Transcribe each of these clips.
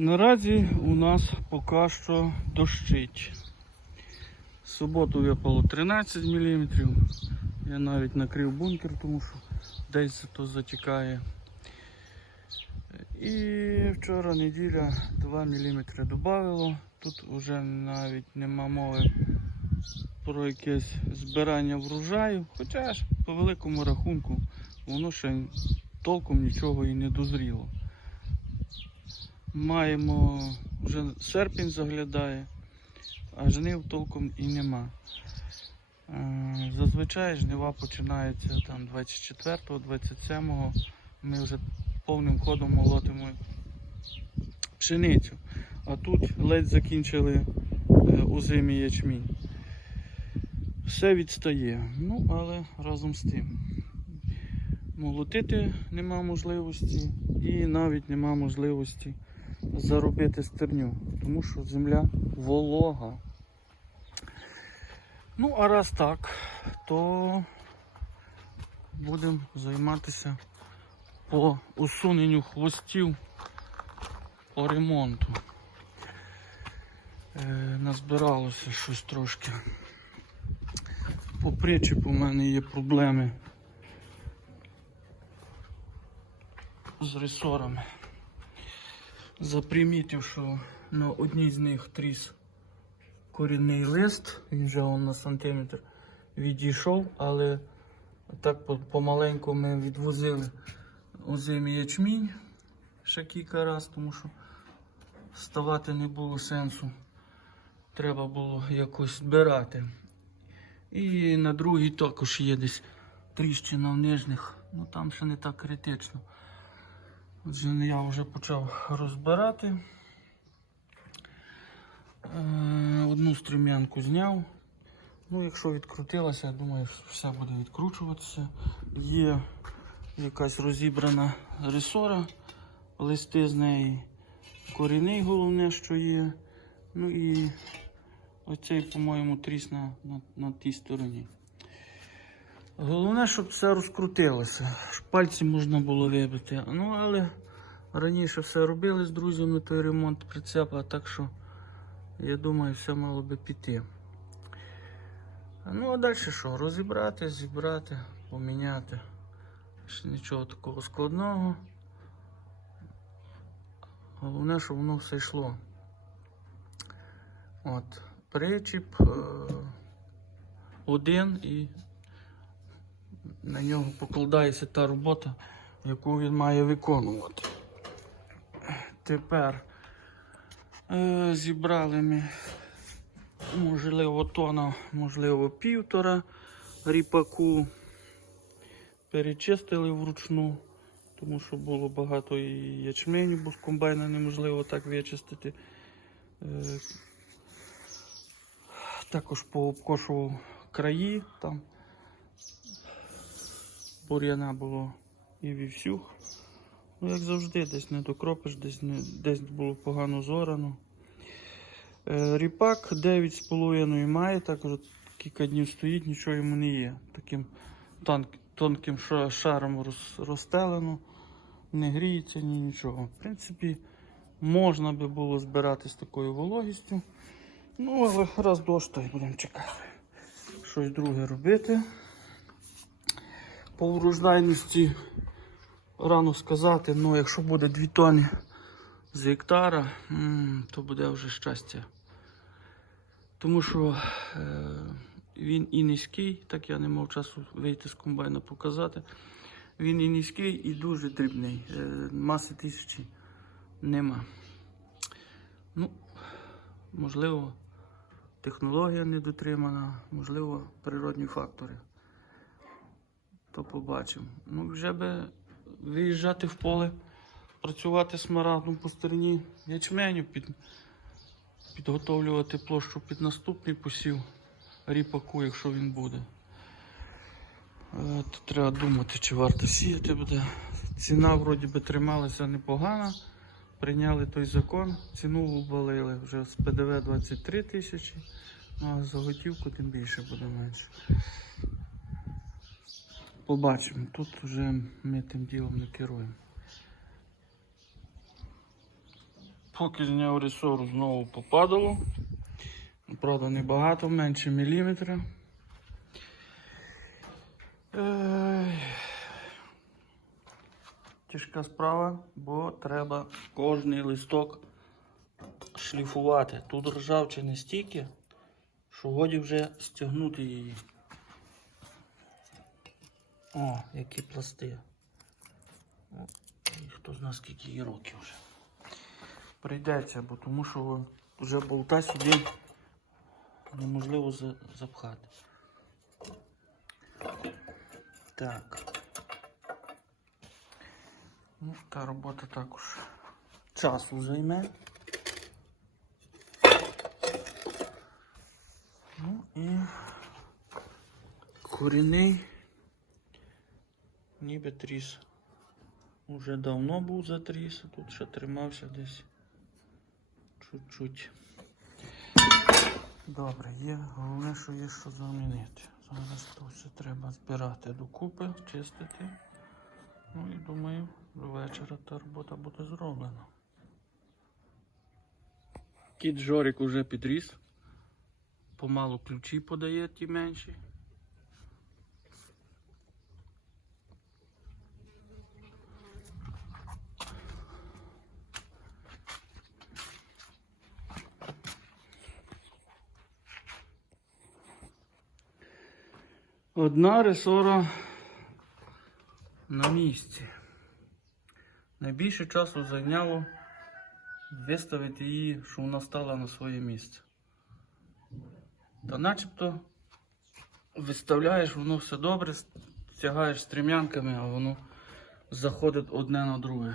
Наразі у нас поки що дощить. В суботу випало 13 мм. Я навіть накрив бункер, тому що десь то затікає. І вчора неділя 2 мм додавило. Тут вже навіть нема мови про якесь збирання врожаю. Хоча ж по великому рахунку воно ще толком нічого і не дозріло. Маємо вже серпень заглядає, а жнив толком і нема. Е, Зазвичай жнива починаються там 24-го, 27-го. Ми вже повним ходом молотимо пшеницю. А тут ледь закінчили е, озимий ячмінь. Все відстає. Ну, але разом з тим. Молотити нема можливості і навіть нема можливості заробити стерню, тому що земля волога. Ну, а раз так, то будемо займатися по усуненню хвостів по ремонту. Е, назбиралося щось трошки. По причепу у мене є проблеми з ресорами. Запримітив, що на одній з них тріс корінний лист, він вже он на сантиметр відійшов, але так помаленьку ми відвозили озимий ячмінь ще кілька разів, тому що вставати не було сенсу. Треба було якось збирати. І на другій також є десь тріщина в нижніх, ну там ще не так критично. Отже, я вже почав розбирати. Е, Одну стрім'янку зняв. Ну, якщо відкрутилося, я думаю, все буде відкручуватися. Є якась розібрана ресора, листи з неї, корінний головне, що є. Ну і оцей, по-моєму, тріс на, на, на тій стороні. Головне, щоб все розкрутилося. Щоб Пальці можна було вибити. Ну, але раніше все робили з друзями той ремонт прицепа, так що я думаю, все мало би піти. Ну, а далі що? Розібрати, зібрати, поміняти. Ще нічого такого складного. Головне, щоб воно все йшло. От, причіп е, один і на нього покладається та робота, яку він має виконувати. Тепер е, зібрали ми, можливо, тона, можливо, півтора ріпаку. Перечистили вручну, тому що було багато і ячменю, бо з комбайна неможливо так вичистити. Е, також пообкошував краї там. Бур'яна було і вівсюх. Ну, як завжди, десь не докропиш, десь, не, десь було погано зорано. Е, ріпак 9,5 має, так от кілька днів стоїть, нічого йому не є. Таким тонк, тонким шаром роз, розстелено, не гріється ні нічого. В принципі, можна би було збирати з такою вологістю. Ну, але раз дощ, то й будемо чекати. Щось друге робити. По врожайності рано сказати, ну якщо буде 2 тони з гектара, то буде вже щастя. Тому що е, він і низький, так я не мав часу вийти з комбайна показати. Він і низький, і дуже дрібний. Е, маси тисячі нема. Ну, можливо, технологія не дотримана, можливо, природні фактори. То побачимо. Ну, вже би виїжджати в поле, працювати смарагдом по стороні ячменю, під, підготовлювати площу під наступний посів ріпаку, якщо він буде. Е, Тут треба думати, чи варто сіяти буде. Ціна вроді би трималася непогано. Прийняли той закон, ціну обвалили вже з ПДВ 23 тисячі, ну, а за готівку тим більше буде менше. Побачимо. Тут вже ми тим ділом не керуємо. Поки зняв ресору, знову попадало. Правда, небагато, менше міліметра. Тяжка справа, бо треба кожний листок шліфувати. Тут ржавчини стільки, що годі вже стягнути її. О, які пласти. О, хто знає скільки їй років вже. Прийдеться, бо тому що вже болта сюди неможливо запхати. Так. Ну, та робота також часу займе. Ну і корінний ніби тріс. Уже давно був затріс, тут ще тримався десь чуть-чуть. Добре, є, головне, що є що замінити. Зараз то все треба збирати докупи, чистити. Ну і думаю, до вечора та робота буде зроблена. Кіт Жорик уже підріс. Помалу ключі подає ті менші. Одна ресора на місці. Найбільше часу зайняло виставити її, що вона стала на своє місце. Та начебто виставляєш, воно все добре, стягаєш стрімянками, а воно заходить одне на друге.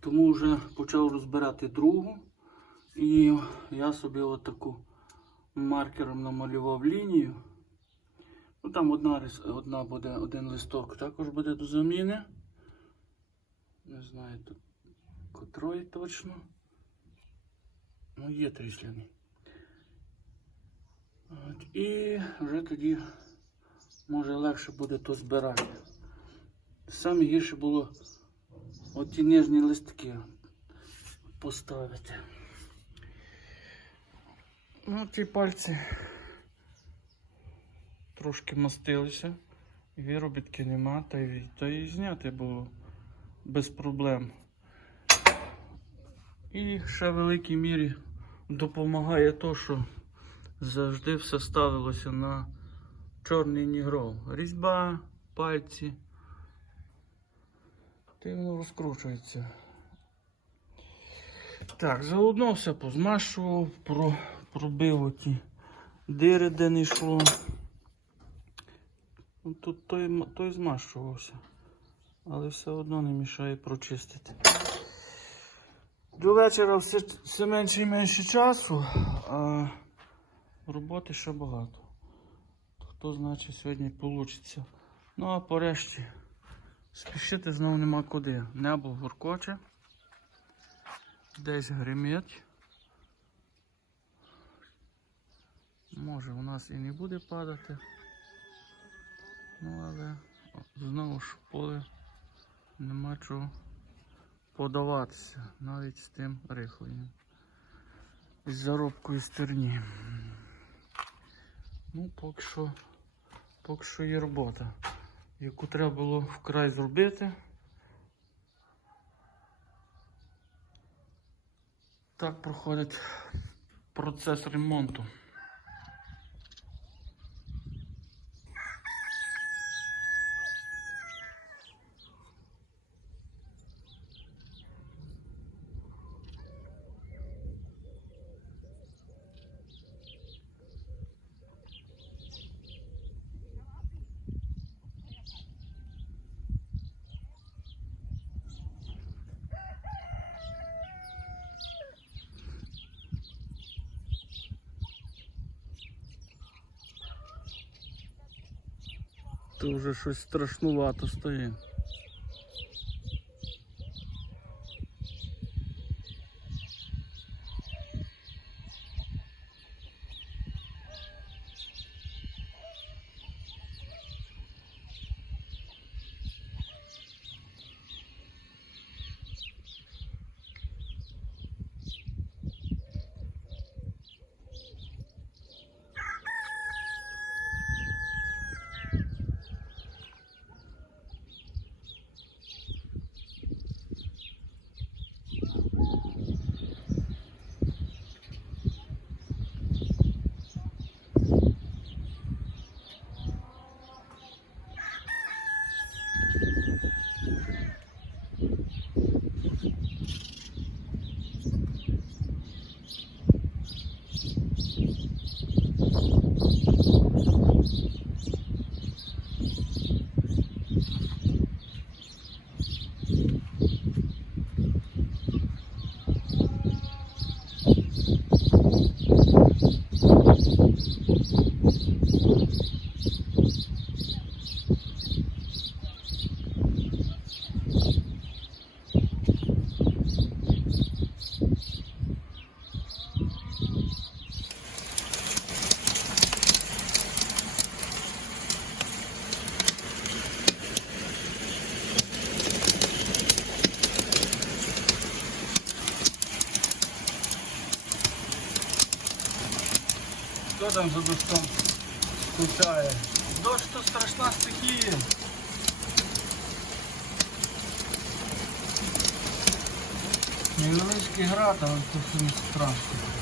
Тому вже почав розбирати другу. І я собі отаку маркером намалював лінію. Ну там одна, одна буде, один листок також буде до заміни. Не знаю тут котрої точно. Ну, є трісляний. От, і вже тоді може легше буде то збирати. Саме гірше було оті нижні листки поставити. Ну, ці пальці трошки мастилися, виробітки нема, та й, та й зняти було без проблем. І ще в великій мірі допомагає то, що завжди все ставилося на чорний нігров. Різьба, пальці. Й воно розкручується. Так, заодно все позмашував, пробив оті дири, де не йшло. Ну, Тут той, той змащувався, але все одно не мішає прочистити. До вечора все, все менше і менше часу, а роботи ще багато. Хто значить сьогодні вийде. Ну а порешті спішити знову нема куди. Небо гуркоче, десь гримить. Може у нас і не буде падати. Ну але знову ж поле нема чого подаватися навіть з тим рихленням. Із заробкою стерні. Ну, поки що, поки що є робота, яку треба було вкрай зробити. Так проходить процес ремонту. Це вже щось страшнувато стає. Хто там за дощом скучає? Дощ то страшна стихія. Невеличкий град, але то все не страшно.